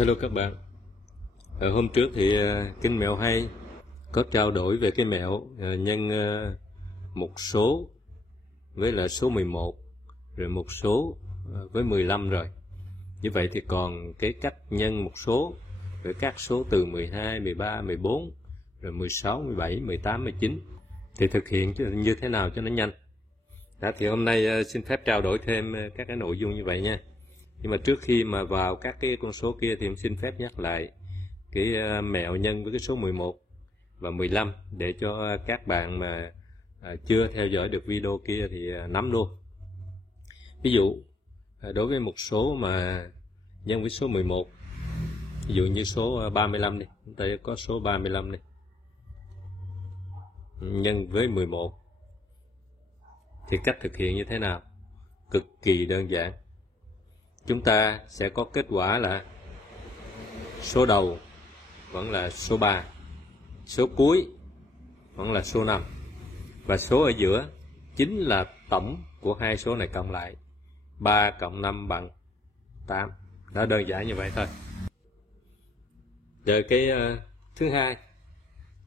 Hello các bạn. Hôm trước thì Kinh Mẹo Hay có trao đổi về cái mẹo nhân một số với là số 11, rồi một số với 15 rồi. Như vậy thì còn cái cách nhân một số với các số từ 12, 13, 14, rồi 16, 17, 18, 19 thì thực hiện như thế nào cho nó nhanh. Đó, thì hôm nay xin phép trao đổi thêm các cái nội dung như vậy nha. Nhưng mà trước khi mà vào các cái con số kia thì em xin phép nhắc lại cái mẹo nhân với cái số 11 và 15 để cho các bạn mà chưa theo dõi được video kia thì nắm luôn. Ví dụ đối với một số mà nhân với số 11, ví dụ như số 35 đi, chúng ta có số 35 đi, nhân với 11 thì cách thực hiện như thế nào? Cực kỳ đơn giản. Chúng ta sẽ có kết quả là số đầu vẫn là số 3, số cuối vẫn là số 5, và số ở giữa chính là tổng của hai số này cộng lại. 3 cộng 5 bằng 8. Đó, đơn giản như vậy thôi. Rồi cái thứ hai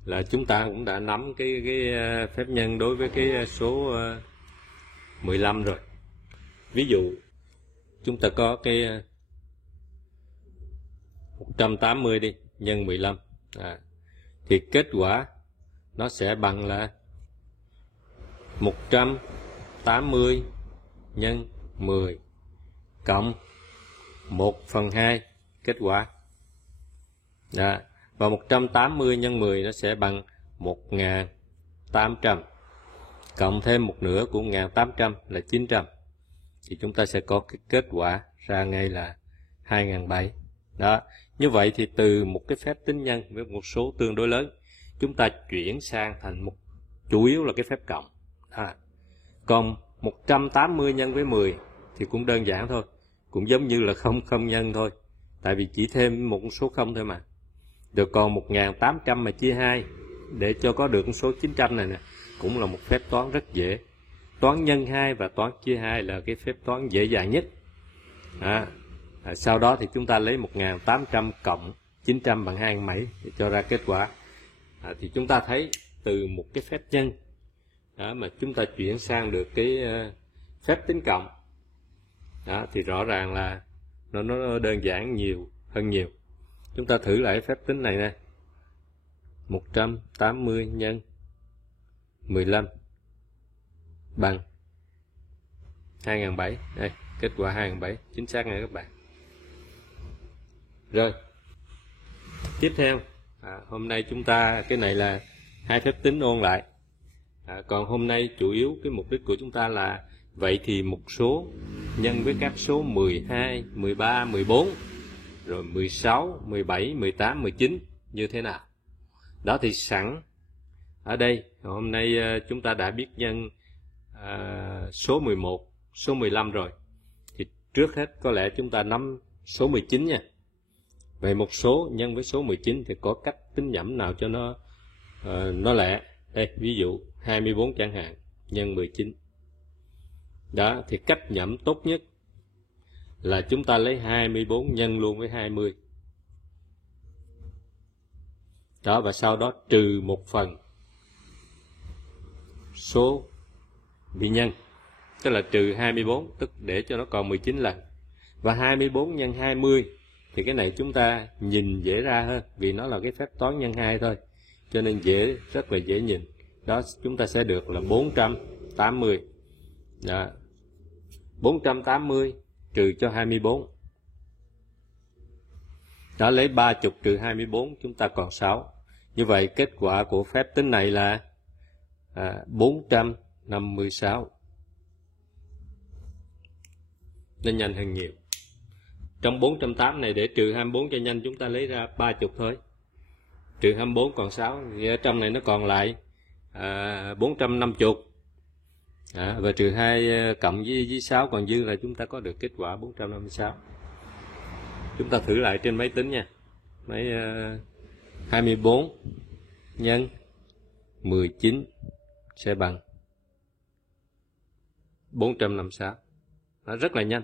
là chúng ta cũng đã nắm cái phép nhân đối với cái số 15 rồi. Ví dụ chúng ta có cái 180 đi, nhân 15 thì kết quả nó sẽ bằng là 180 nhân 10 cộng 1/2 kết quả. Và 180 nhân 10 nó sẽ bằng 1800 cộng thêm một nửa của 1800 là 900, thì chúng ta sẽ có cái kết quả ra ngay là 2007. Đó, như vậy thì từ một cái phép tính nhân với một số tương đối lớn, chúng ta chuyển sang thành một chủ yếu là cái phép cộng. Còn 180 nhân với 10 thì cũng đơn giản thôi, cũng giống như là không nhân thôi, tại vì chỉ thêm một số không thôi mà. Rồi còn 1800 mà chia 2 để cho có được số 900 này nè, cũng là một phép toán rất dễ. Toán nhân 2 và toán chia 2 là cái phép toán dễ dàng nhất. Sau đó thì chúng ta lấy 1800 cộng 900 bằng 2/7 để cho ra kết quả. Thì chúng ta thấy từ một cái phép nhân mà chúng ta chuyển sang được cái phép tính cộng. Thì rõ ràng là nó đơn giản hơn nhiều. Chúng ta thử lại phép tính này nè. 180 nhân 15 bằng 2007. Đây, kết quả 2007, chính xác nha các bạn. Rồi, tiếp theo hôm nay chúng ta, cái này là hai phép tính ôn lại. Còn hôm nay chủ yếu cái mục đích của chúng ta là vậy thì một số nhân với các số 12, 13, 14, rồi 16, 17, 18, 19 như thế nào. Đó thì sẵn ở đây hôm nay chúng ta đã biết nhân số 11, số 15 rồi, thì trước hết có lẽ chúng ta nắm số 19 nha. Vậy một số nhân với số 19 thì có cách tính nhẩm nào cho nó lẹ. Đây, ví dụ 24 chẳng hạn, nhân 19. Đó, thì cách nhẩm tốt nhất là chúng ta lấy 24 nhân luôn với 20. Đó, và sau đó trừ một phần số bị nhân, tức là trừ 24, tức để cho nó còn 19 lần. Và 24 nhân 20 thì cái này chúng ta nhìn dễ ra hơn, vì nó là cái phép toán nhân 2 thôi, cho nên rất là dễ nhìn. Đó, chúng ta sẽ được là 480. Đó, 480 trừ cho 24. Đó, lấy 30 trừ 24 chúng ta còn 6. Như vậy kết quả của phép tính này là 456. Nên nhanh hơn nhiều. Trong 480 này để trừ 24 cho nhanh, chúng ta lấy ra 30 thôi. Trừ 24 còn 6, thì ở trong này nó còn lại 450. Và trừ 2 cộng với 6 còn dư là chúng ta có được kết quả 456. Chúng ta thử lại trên máy tính nha. Máy 24 nhân 19 sẽ bằng 456. Nó rất là nhanh.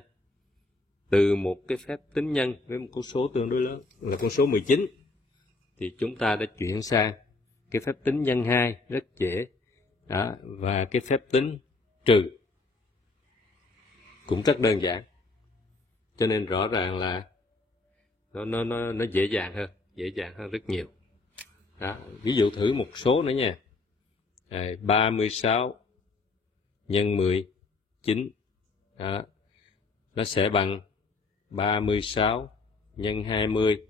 từ một cái phép tính nhân với một con số tương đối lớn là con số 19, thì chúng ta đã chuyển sang cái phép tính nhân 2 rất dễ. Đó, và cái phép tính trừ cũng rất đơn giản. Cho nên rõ ràng là nó dễ dàng hơn rất nhiều. Đó, ví dụ thử một số nữa nha. 36 nhân 19. Đó, nó sẽ bằng 36 nhân 20.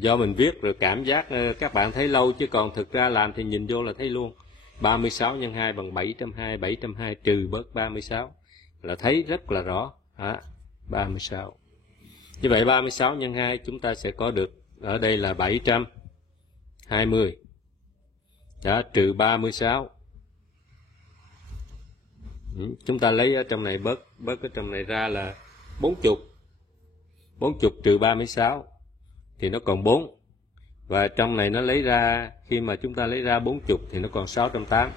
Do mình viết rồi cảm giác các bạn thấy lâu, chứ còn thực ra làm thì nhìn vô là thấy luôn. 36 nhân 2 bằng 720, 720 trừ bớt 36 là thấy rất là rõ. 36. Như vậy 36 nhân 2 chúng ta sẽ có được ở đây là 720. Đó, trừ 36. Chúng ta lấy ở trong này bớt ở trong này ra là 40. 40 trừ 36 thì nó còn 4. Và trong này nó lấy ra, khi mà chúng ta lấy ra 40 thì nó còn 680.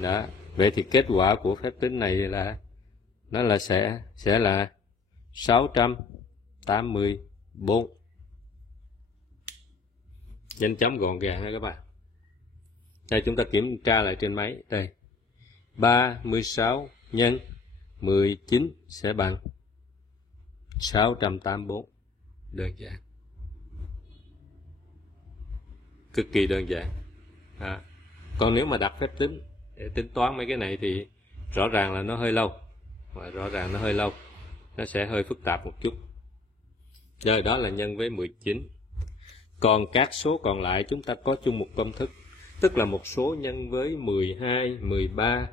Đó, vậy thì kết quả của phép tính này là nó là sẽ là 684. Nhanh chóng gọn gàng ha các bạn. Đây chúng ta kiểm tra lại trên máy. Đây. 36 nhân 19 sẽ bằng 684. Đơn giản. Cực kỳ đơn giản. Còn nếu mà đặt phép tính để tính toán mấy cái này thì rõ ràng là nó hơi lâu. Nó sẽ hơi phức tạp một chút. Rồi, đó là nhân với 19. Còn các số còn lại chúng ta có chung một công thức, tức là một số nhân với 12, 13,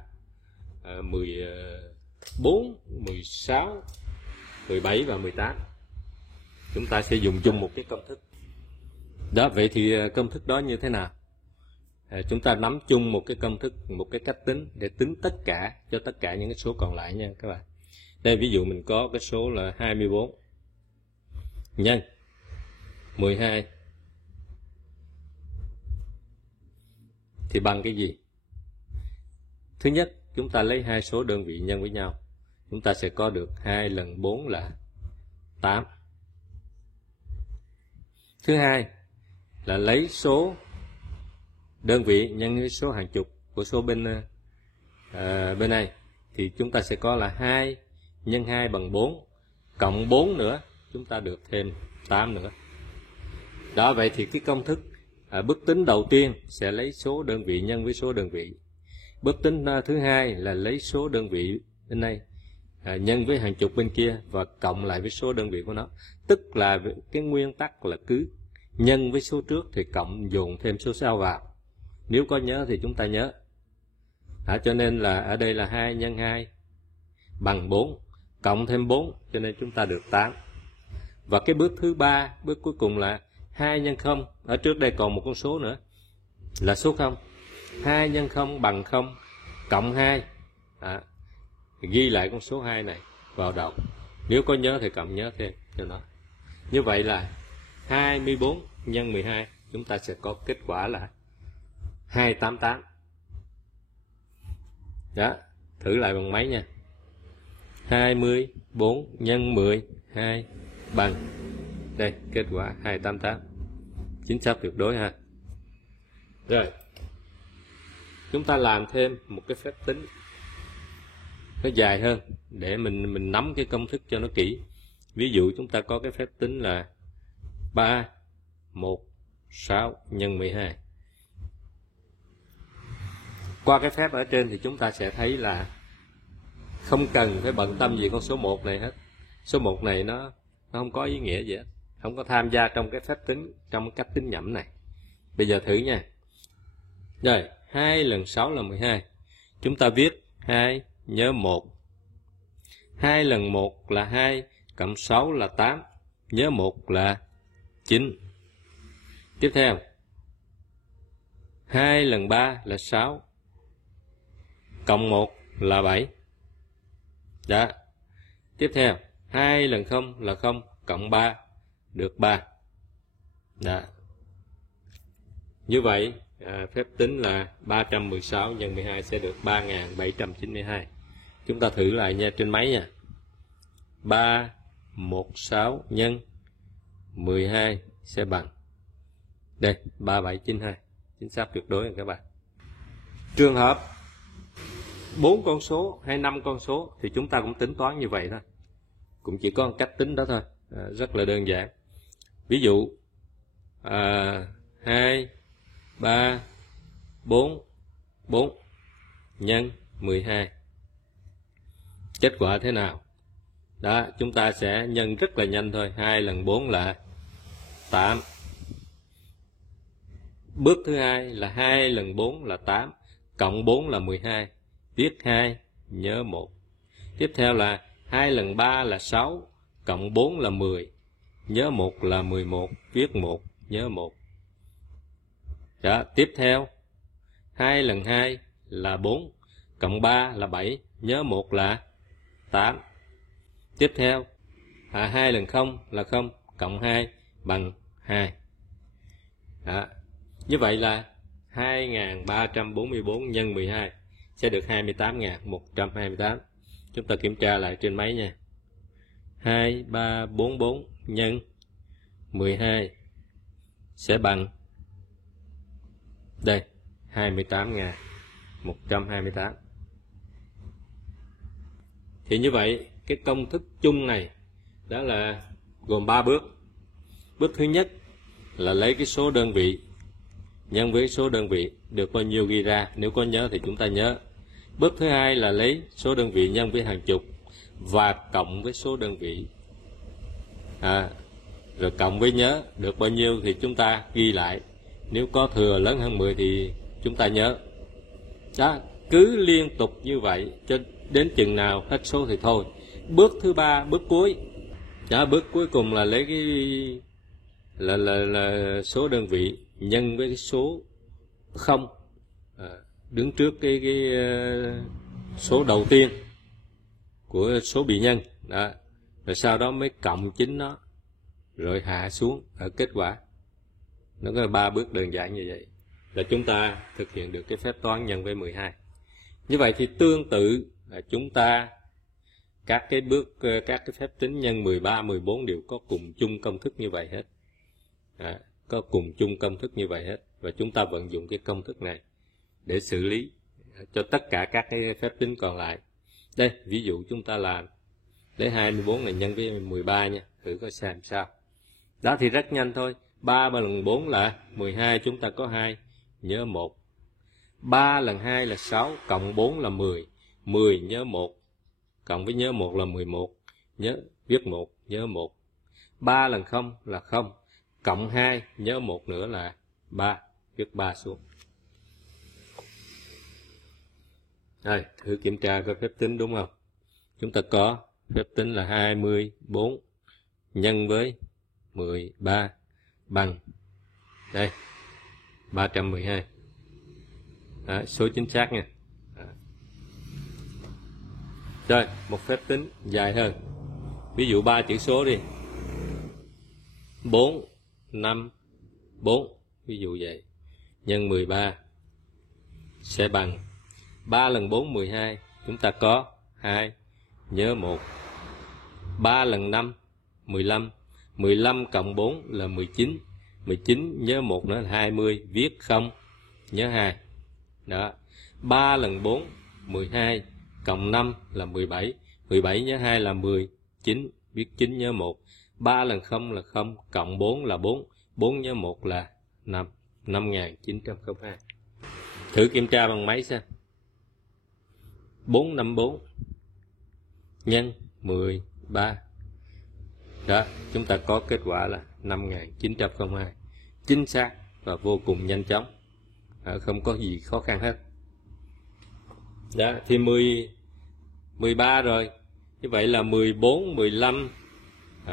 14, 16, 17 và 18. Chúng ta sẽ dùng chung một cái công thức. Đó, vậy thì công thức đó như thế nào? Chúng ta nắm chung một cái công thức, một cái cách tính để tính tất cả cho tất cả những cái số còn lại nha các bạn. Đây ví dụ mình có cái số là 24 nhân 12 thì bằng cái gì? Thứ nhất, chúng ta lấy hai số đơn vị nhân với nhau. Chúng ta sẽ có được 2 lần 4 là 8. Thứ hai là lấy số đơn vị nhân với số hàng chục của số bên này. Thì chúng ta sẽ có là 2 nhân 2 bằng 4, cộng 4 nữa, chúng ta được thêm 8 nữa. Đó, vậy thì cái công thức bước tính đầu tiên sẽ lấy số đơn vị nhân với số đơn vị. Bước tính thứ hai là lấy số đơn vị bên này nhân với hàng chục bên kia và cộng lại với số đơn vị của nó. Tức là cái nguyên tắc là cứ nhân với số trước thì cộng dồn thêm số sau vào. Nếu có nhớ thì chúng ta nhớ. Cho nên là ở đây là 2 nhân 2 bằng 4, cộng thêm 4 cho nên chúng ta được 8. Và cái bước thứ ba, bước cuối cùng là 2 nhân 0. Ở trước đây còn một con số nữa là số 0. 2 nhân 0 bằng 0 cộng 2. Ghi lại con số 2 này vào đầu. Nếu có nhớ thì cộng nhớ thêm cho nó. Như vậy là 24 nhân 12 chúng ta sẽ có kết quả là 288. Đó, thử lại bằng máy nha. 24 nhân 12 bằng, đây, kết quả 288. Chính xác tuyệt đối ha. Rồi, chúng ta làm thêm một cái phép tính nó dài hơn để mình nắm cái công thức cho nó kỹ. Ví dụ chúng ta có cái phép tính là 316 nhân 12. Qua cái phép ở trên thì chúng ta sẽ thấy là không cần phải bận tâm gì con số 1 này hết. Số 1 này nó không có ý nghĩa gì hết, không có tham gia trong cái phép tính, trong cách tính nhẩm này. Bây giờ thử nha. Rồi, 2 lần 6 là 12. Chúng ta viết 2 nhớ 1. 2 lần 1 là 2, cộng 6 là 8. Nhớ 1 là 9. Tiếp theo, 2 lần 3 là 6, cộng 1 là 7. Đó. Tiếp theo, 2 lần 0 là 0, cộng 3 được 3. Đó. Như vậy, phép tính là 316 nhân 12 sẽ được 3792. Chúng ta thử lại nha trên máy nha. 3 16 nhân 12 sẽ bằng. Đây, 3792. Chính xác tuyệt đối các bạn. Trường hợp 4 con số hay 5 con số thì chúng ta cũng tính toán như vậy thôi. Cũng chỉ có một cách tính đó thôi. Rất là đơn giản. Ví dụ 2, 3, 4 nhân 12. Kết quả thế nào? Đó, chúng ta sẽ nhân rất là nhanh thôi. 2 lần 4 là 8. Bước thứ hai là 2 lần 4 là 8. Cộng 4 là 12. Viết 2, nhớ 1. Tiếp theo là 2 lần 3 là 6. Cộng 4 là 10. Nhớ 1 là 11. Viết 1, nhớ 1. Đó, tiếp theo 2 lần 2 là 4. Cộng 3 là 7. Nhớ 1 là 8. Tiếp theo 2 lần 0 là 0. Cộng 2 bằng 2. Đó. Như vậy là 2344 nhân 12 sẽ được 28.128. Chúng ta kiểm tra lại trên máy nha. 2344 nhân 12 sẽ bằng đây, 28.128. Thì như vậy, cái công thức chung này đó là gồm 3 bước. Bước thứ nhất là lấy cái số đơn vị nhân với số đơn vị được bao nhiêu ghi ra, nếu có nhớ thì chúng ta nhớ. Bước thứ hai là lấy số đơn vị nhân với hàng chục và cộng với số đơn vị. Rồi cộng với nhớ được bao nhiêu thì chúng ta ghi lại. Nếu có thừa lớn hơn 10 thì chúng ta nhớ. Đó, cứ liên tục như vậy cho đến chừng nào hết số thì thôi. Bước thứ ba, bước cuối. Đó, bước cuối cùng là lấy cái là số đơn vị nhân với cái số 0 đứng trước cái số đầu tiên của số bị nhân. Đó. Rồi sau đó mới cộng chính nó, rồi hạ xuống ở kết quả. Nó có 3 bước đơn giản như vậy là chúng ta thực hiện được cái phép toán nhân với 12. Như vậy thì tương tự là chúng ta các cái phép tính nhân 13, 14 đều có cùng chung công thức như vậy hết. Có cùng chung công thức như vậy hết, và chúng ta vận dụng cái công thức này để xử lý cho tất cả các cái phép tính còn lại. Đây, ví dụ chúng ta làm lấy 24 này nhân với 13 nha, thử coi xem sao. Đó thì rất nhanh thôi. 3 lần 4 là 12, chúng ta có 2, nhớ 1. 3 lần 2 là 6, cộng 4 là 10. 10 nhớ 1, cộng với nhớ 1 là 11. Viết 1, nhớ 1. 3 lần 0 là 0. Cộng 2, nhớ 1 nữa là 3. Viết 3 xuống. Rồi, thử kiểm tra cái phép tính đúng không? Chúng ta có phép tính là 24 nhân với 13 bằng đây 312. Đó, số chính xác nha. Đó. Rồi, một phép tính dài hơn. Ví dụ 3 chữ số đi. 4, 5, 4. Ví dụ vậy. Nhân 13 sẽ bằng 3 lần 4, 12. Chúng ta có 2, nhớ 1. 3 lần 5, 15. 15 cộng 4 là 19. 19 nhớ 1 nữa là 20. Viết 0, nhớ 2. Đó. 3 lần 4, 12. Cộng 5 là 17. 17 nhớ 2 là 19. Viết 9, nhớ 1. 3 lần 0 là 0. Cộng 4 là 4. 4 nhớ 1 là 5. 5.902. Thử kiểm tra bằng máy xem. 454 nhân 13. Đó, chúng ta có kết quả là 5.902. Chính xác và vô cùng nhanh chóng. Không có gì khó khăn hết. Đó, thì 13 rồi. Như vậy là 14, 15,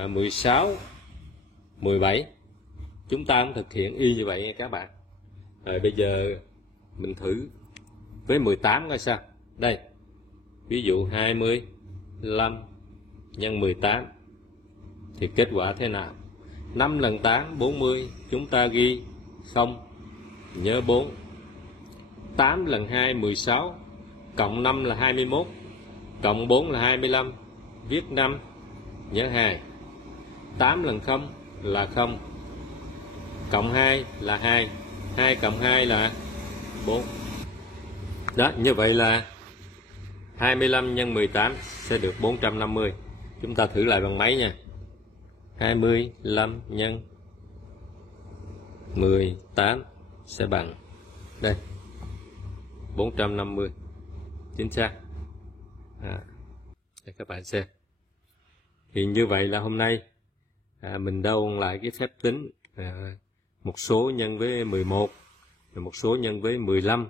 16, 17. Chúng ta cũng thực hiện y như vậy nha các bạn. Bây giờ mình thử với 18 coi sao. Đây, ví dụ 25 nhân 18 thì kết quả thế nào? 5 lần 8, 40. Chúng ta ghi 0, nhớ 4. 8 lần 2, 16. Cộng 5 là 21. Cộng 4 là 25. Viết 5, nhớ 2. 8 lần 0 là 0, cộng 2 là 2, 2 cộng 2 là 4. Đó, như vậy là 25 nhân 18 sẽ được 450. Chúng ta thử lại bằng máy nha. 25 nhân 18 sẽ bằng đây 450. Chính xác. Để các bạn xem. Thì như vậy là hôm nay mình đã ôn lại cái phép tính một số nhân với 11, một số nhân với 15,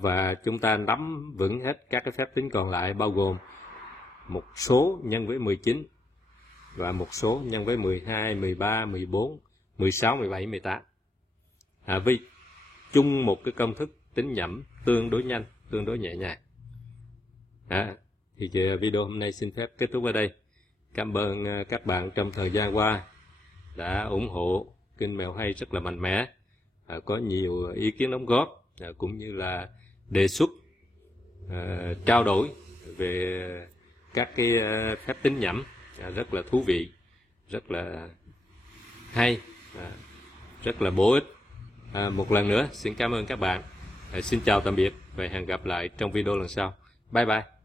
và chúng ta nắm vững hết các cái phép tính còn lại, bao gồm một số nhân với 19 và một số nhân với 12, 13, 14, 16, 17, 18. Với chung một cái công thức tính nhẩm tương đối nhanh, tương đối nhẹ nhàng. Thì video hôm nay xin phép kết thúc ở đây. Cảm ơn các bạn trong thời gian qua đã ủng hộ kênh Mèo Hay rất là mạnh mẽ, có nhiều ý kiến đóng góp, cũng như là đề xuất trao đổi về các cái phép tính nhẩm rất là thú vị, rất là hay, rất là bổ ích. Một lần nữa xin cảm ơn các bạn. Xin chào tạm biệt và hẹn gặp lại trong video lần sau. Bye bye.